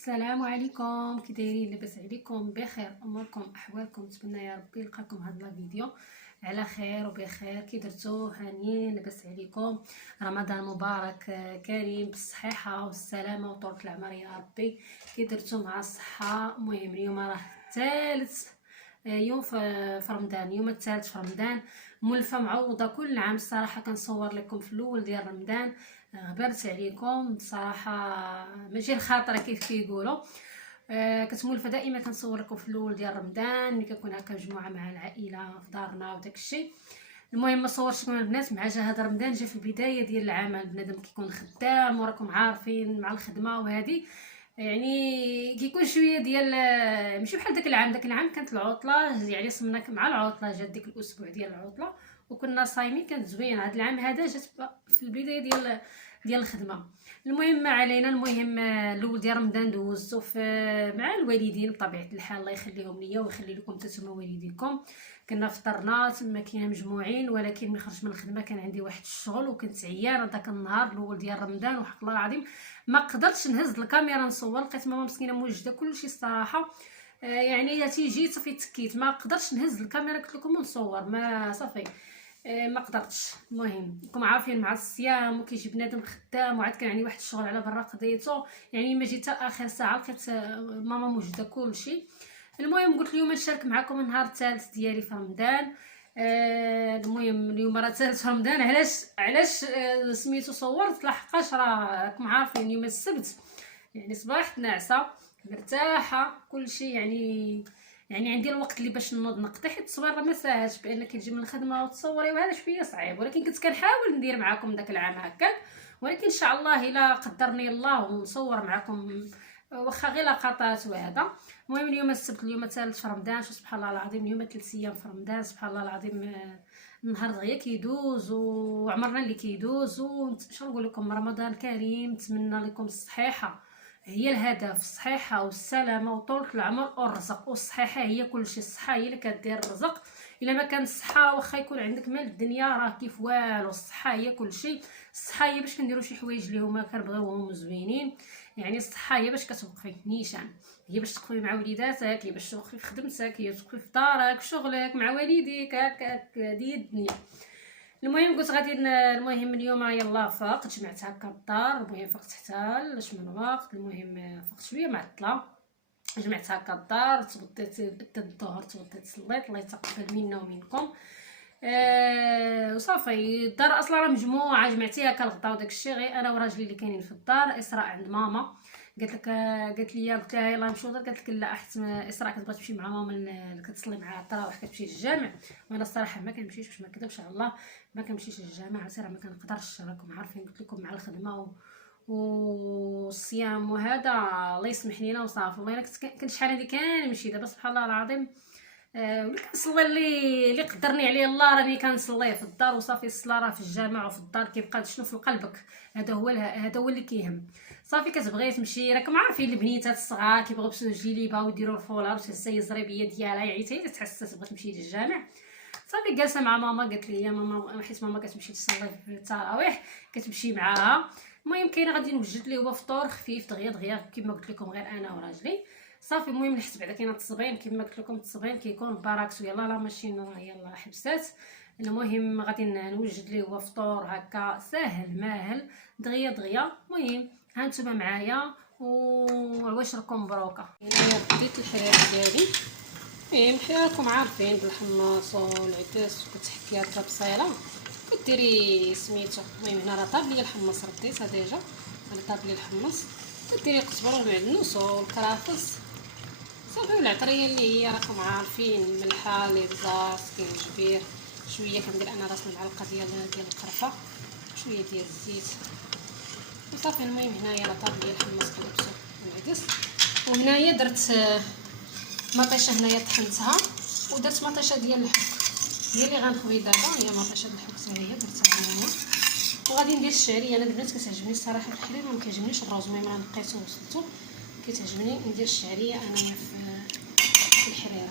السلام عليكم، كي دايرين؟ لاباس عليكم؟ بخير؟ اموركم احوالكم؟ نتمنى يا ربي نلقاكم هذا الفيديو على خير وبخير. كي درتو؟ هانيين؟ لاباس عليكم؟ رمضان مبارك كريم بالصحيحه والسلامه وطول العمر يا ربي. كي درتو مع الصحه؟ المهم اليوم راه الثالث يوم في رمضان، اليوم الثالث في رمضان. مولفه معوضه كل عام الصراحه، كنصور لكم في الاول ديال رمضان. غبرت عليكم بصراحه، ماشي الخاطره كيف كيقولوا. كتمولفه دائما كنصور لكم في الاول ديال رمضان، ملي كنكون هكا مجموعه مع العائله في دارنا وداك الشيء. المهم ما صورتش لكم البنات مع هذا رمضان جا في البدايه ديال العام. البنادم كيكون خدام وراكم عارفين مع الخدمه وهذه، يعني كيكون شويه ديال ماشي بحال داك العام كانت العطله، يعني صمنا مع العطله، جات ديك الاسبوع ديال العطله وكنا صايمين، كانت زوينه. هذا العام هذا جات في البدايه ديال الخدمه. المهم ما علينا، المهم الاول ديال رمضان دوزتو مع الوالدين بطبيعه الحال، الله يخليهم ليا ويخلي لكم نتوما والديكم. كنا فطرنا تما كنا مجموعين، ولكن ملي خرجت من الخدمه كان عندي واحد الشغل وكنت عيانه داك النهار الاول ديال رمضان، وحق الله العظيم ما قدرتش نهز الكاميرا نصور. لقيت ماما مسكينه موجده كلشي الصراحه، يعني تيجي صافي تكيت، ما قدرتش نهز الكاميرا قلت لكم نصور، ما صافي ما قدرتش. المهم راكم عارفين مع الصيام وكيجي بنادم خدام، وعاد كان عندي واحد الشغل على برا قضيته، يعني ما جيت اخر ساعه لقيت ماما موجوده كلشي. المهم قلت اليوم نشارك معكم النهار الثالث ديالي في رمضان. المهم اليوم راه ثالث رمضان. علاش سميتو صورت؟ لحقاش راكم عارفين اليوم السبت، يعني صباحت ناعسه مرتاحه كلشي، يعني عندي الوقت اللي باش نوض نقضي، حيت التصوير راه ما ساهلش بانك تجي من الخدمه وتصوري، وهذا شويه صعيب، ولكن كنت كنحاول ندير معكم داك العام هكاك. ولكن ان شاء الله الا قدرني الله ونصور معكم واخا غير لقطات وهذا. المهم اليوم السبت، اليوم الثالث في رمضان. شو سبحان الله العظيم، اليوم 3 ايام في رمضان، سبحان الله العظيم. النهار دغيا كيدوز وعمرنا اللي كيدوز، واش نقول لكم؟ رمضان كريم، نتمنى لكم الصحيحه هي الهدف، الصحيحه والسلامه وطول العمر والرزق. والصحيحه هي كل شيء، الصحه هي اللي كدير الرزق. الا ما كان الصحه واخا يكون عندك مال الدنيا راه كيف والو. الصحه هي كل شيء، الصحه هي باش كنديروا شي حوايج اللي هما كنبغيوهم زوينين. يعني الصحه هي باش كتوقفي نيشان، هي باش تقفي مع وليداتك، هي باش توقفي في خدمتك، هي توقفي في دارك، في شغلك، مع والديك، هكاك هذه الدنيا. المهم قلت غادي المهم اليوم يلا فقت جمعت هكا الدار. المهم فقت حتى لاش من وقت، المهم فقت شويه معطله، جمعت هكا الدار، تبديت حتى الظهر، تبديت صليت، الله يتقبل منا ومنكم. وصافي. الدار اصلا راه مجموعه، جمعتي هكا الغدا وداك الشيء، غير انا وراجلي اللي كاينين في الدار. اسراء عند ماما، قالت لي قلت لها يلاه نمشيو للدار، قالت لك لا احسن اسراء كتبغي تمشي مع ماما كتصلي معها التراويح، كتمشي للجامع. وانا الصراحه ما كنمشيش، باش ما نكذبش على الله ما كنمشيش للجامع، سير ما كنقدرش، راكم عارفين قلت لكم مع الخدمه والصيام وهذا، الله يسمح لينا وصافي. والله كنت شحال هادي كنمشي، دابا سبحان الله العظيم ملي كنصلي اللي قدرني عليه الله راني كنصليه في الدار وصافي. الصلاه راه في الجامع وفي الدار، كيبقى شنو في قلبك، هذا هو اللي كيهم. صافي كتبغي تمشي، راكم عارفين البنيتات الصغار كيبغيو يلبسوا الجليبه ويديروا الفولار وتهزي الزريبيه ديالها، يعني حتى تحس تبغي تمشي للجامع. صافي جالسه مع ماما، قالت لي يا ماما، حيت ماما كتمشي تصلي في التراويح كتمشي معاها. المهم كاينه غادي نوجد ليه هو فطور خفيف دغيا كما قلت لكم، غير انا وراجلي صافي. المهم نحس بعدا كاينه التصبين كما قلت لكم، التصبين كيكون باراكس يلا لا ماشي راه يلا حبسات. المهم غادي نوجد ليه هو فطور هكا ساهل ماهل دغيا. المهم ها نتوما معايا واش راكم مبروكه. هنايا بديت الحرير ديالي، المهم راكم عارفين بالحماص والعدس، وكتحكيها بصيله كديري سميتو. المهم هنا راه طاب ليا الحمص، رديتها ديجا، انا طاب لي الحمص. كديري القزبر والمعدنوس والكرافس صافي، والعطريه اللي هي راكم عارفين، الملحه اللي بزاف، كنجبير شويه، كندير انا راس معلقه ديال القرفه، شويه ديال الزيت وصافي. المهم هنايا راه طاب لي الحمص قلبته والعدس، وهنايا درت مطيشه، هنايا طحنتها ودرت مطيشه ديال الحك هي اللي غنخوي دابا، هي مطيشه الحك حتى هي درتها هنايا. وغادي ندير الشعريه. انا البنات كتعجبني الصراحه في الحليب، ما كيعجبنيش الرز، المهم راه نقيته ووصلته، كتعجبني ندير الشعريه انايا في الحريره.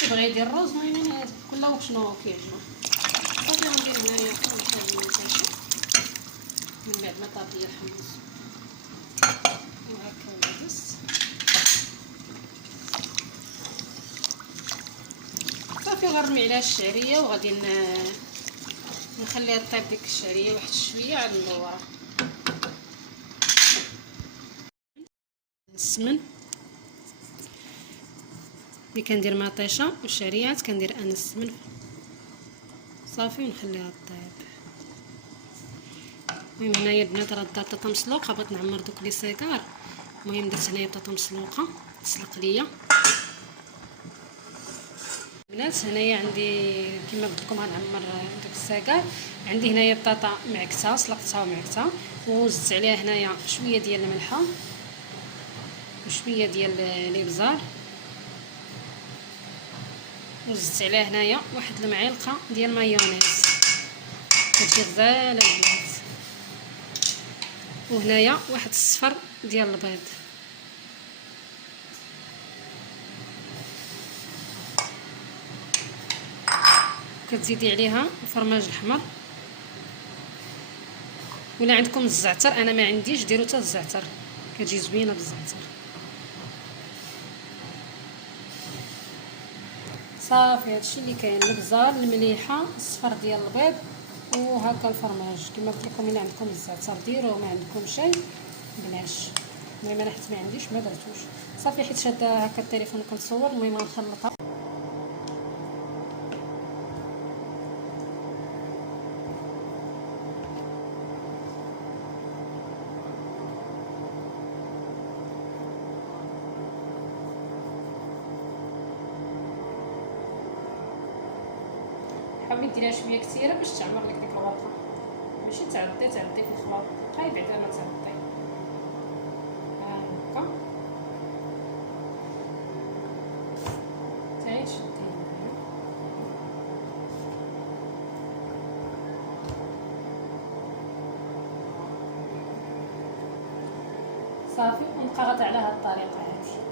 كيبغي يدير الرز، المهم انا كل واحد شنو كيعجبو. صافي غندير هنايا شويه ديال المطيشه من بعد ما طاب ليا الحمص وهكا العدس. صافي غنرمي عليها الشعريه وغادي نخليها طيب ديك الشعريه واحد شويه عاد ندورها. السمن اللي كندير مطيشه والشعريات كندير انا السمن صافي ونخليها طيب. المهم هنايا البنات راه دار بطاطا مسلوقه، بغيت نعمر دوك لي سيكار. المهم درت هنايا بطاطا مسلوقه تسلق ليا. البنات هنايا عندي كما قلت لكم غنعمر داك السيكار. عندي هنايا بطاطا معكته سلقتها ومعكته، وزدت عليها هنايا شويه ديال الملحه وشويه ديال الابزار، وزدت عليها هنايا واحد المعلقه ديال مايونيز كتجي غزاله البنات، وهنايا واحد الصفر ديال البيض. كتزيدي عليها الفرماج الاحمر، ولا عندكم الزعتر، انا ما عنديش ديروا حتى الزعتر كتجي زوينه بالزعتر. صافي هادشي اللي كاين، البزار المليحه الصفر ديال البيض وهكا الفرماج. كما قلت لكم الا عندكم الزعتر ديروه، ما عندكم شيء بلاش. المهم انا حيت ما عنديش ما درتوش صافي، حيت شاده هكا التليفون كنصور. المهم غنخلطها. حاولي ديريها شويه كثيره باش تعمر لك ديك الورقه، ماشي تعدي في الخلاط قاي بعدا ما تعدي. هكا تعيد شدي صافي، ونبقى غادا على هاد الطريقه هادي.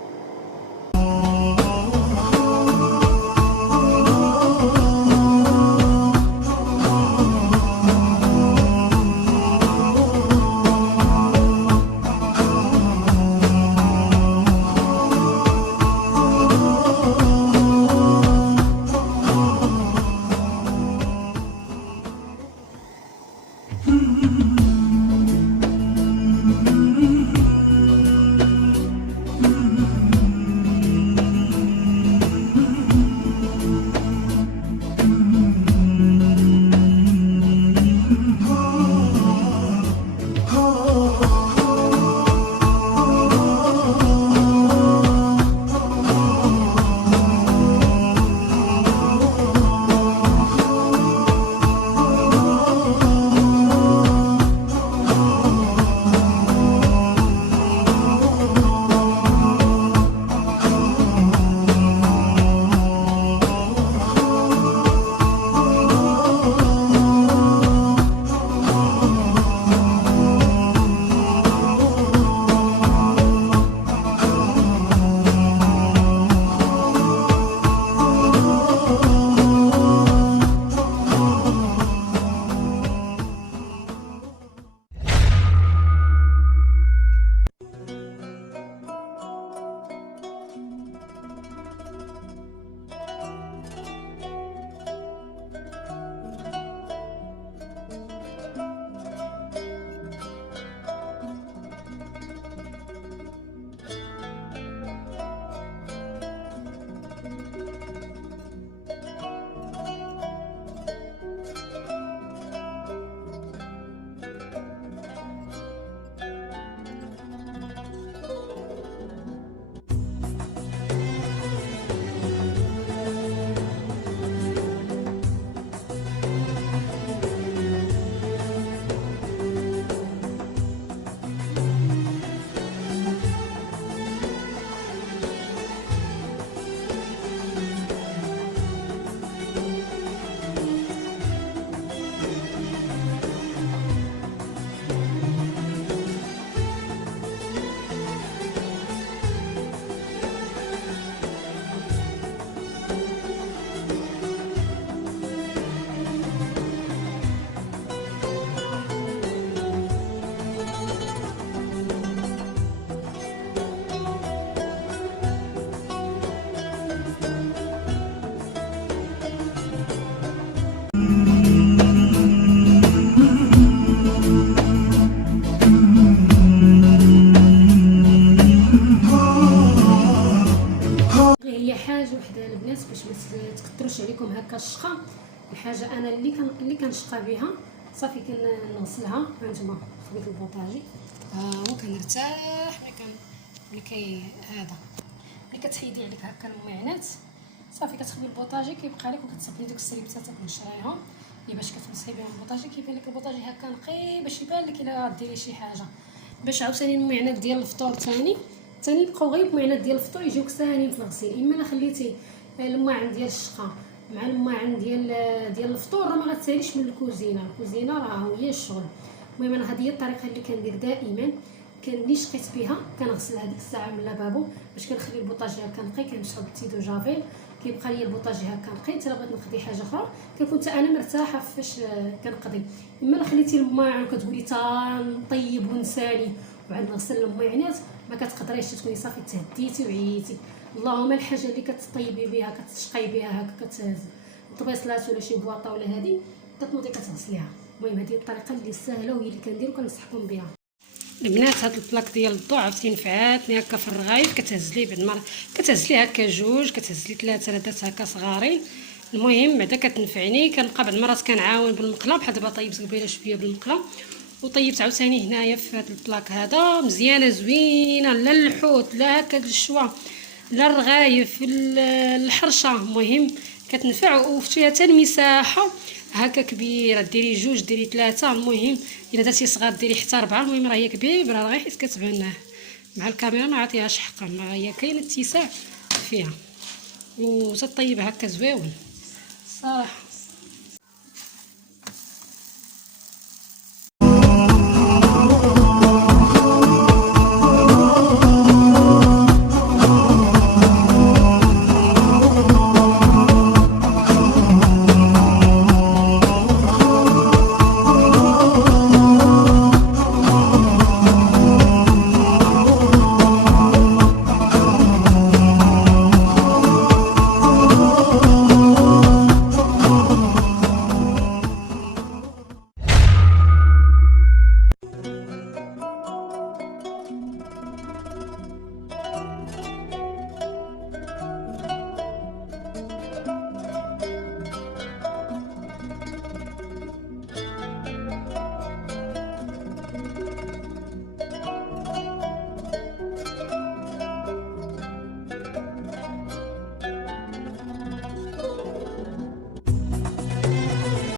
البنات باش ما تكثروش عليكم هكا الشقه. الحاجه انا اللي كنشقى بها صافي كنغسلها. هانتوما خبيت البوطاجي هو كنرتاح ملي هذا ملي كتحيدي عليك هكا المعينات صافي كتخبي البوطاجي كيبقى لك وكتصبي دوك السريبتات كنشريهم اللي باش كتمسحي بهم البوطاجي كيبان لك البوطاجي هكا نقي باش يبان لك الا ديري شي حاجه. باش عاوتاني المعينات ديال الفطور ثاني يبقاو غير المعينات ديال الفطور يجيوك ساهلين في الغسيل. اما الا خليتي الماعن ديال الشقه مع الماعن ديال الفطور راه ما غتساليش من الكوزينه راه هي الشغل. المهم انا هذه هي الطريقه اللي كندير دائما. ملي شقيت بها كنغسلها ديك الساعه من اللافابو باش كنخلي البوطاجي هكا نقي. كنمسحو بالتيدو جافيل كيبقى لي البوطاجي هكا نقي. حتى بغيت نقضي حاجه اخرى كنكون حتى انا مرتاحه فاش كنقضي. اما الا خليتي الماعن وكتقولي تا نطيب ونسالي وعاد نغسل الماعنات ما كتقدريش تكوني صافي تهديتي وعييتي. اللهم الحاجه اللي كتطيبي بها كتشقي بها هكا طبيصلات ولا شي بواطه ولا هذه كتنوضي كتغسليها. المهم هذه الطريقه اللي سهله وهي اللي كندير وكنصحكم بها البنات. هاد البلاك ديال الضو عرفتي نفعاتني هكا في الرغايف. كتهز لي بعد المره كتهز لي هكا جوج كتهز لي ثلاثه ردات هكا صغارين. المهم بعدا كتنفعني. كنبقى بعض المرات كنعاون بالمقله بحال دابا طيبت قبيله شويه بالمقله وطيبت عاوتاني هنايا في هاد البلاك هذا مزيانه زوينه. لا الحوت لا هكا الشوا لا الرغايف الحرشه. المهم كتنفع وفيها حتى المساحه هكا كبيره. ديري جوج ديري ثلاثه. المهم الا درتي صغار ديري حتى 4. المهم راه هي كبيره راه غير حيت كتبان مع الكاميرا ما عطيهاش حقها. ما هي كاينه اتساع فيها وتطيب هكا زويون صراحه.